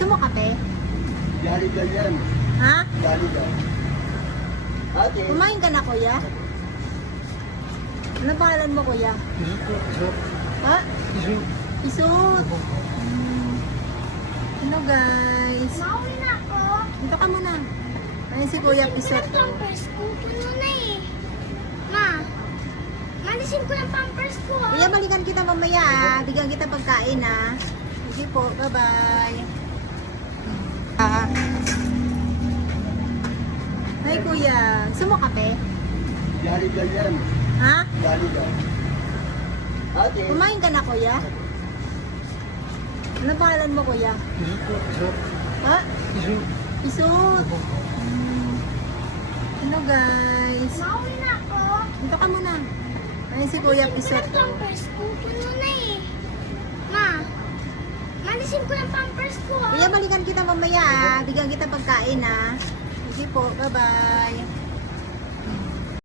Gusto mo kape? Jollibee yan. Ha? Jollibee. Ate. Kumain ka na, kuya? Ano pangalan mo, kuya? Ha? Isut. Hello, guys. Mauwi na ako. Dito ka muna. Ayun si Kuya Isut. Yung pampers ko, puno na eh. Ma, malisin ko yung pampers ko. Kuya, balikan kita mamaya, ah. Bigyan kita pagkain, ah. Sige po, bye-bye. Hi, kuya. Gusto mo kape? Jollibee yan. Ha? Jollibee. Ate. Kumain ka na, kuya? Ano pangalan mo, kuya? Ha? Isut. Hello, guys. Mauwi na ako. Dito ka muna. Ayun si Kuya Isut. Yung pampers ko, puno na eh. Ma, malisin ko yung pampers ko. Kuya, balikan kita mamaya, ah. Bigyan kita pagkain, ah. Sige po, bye-bye.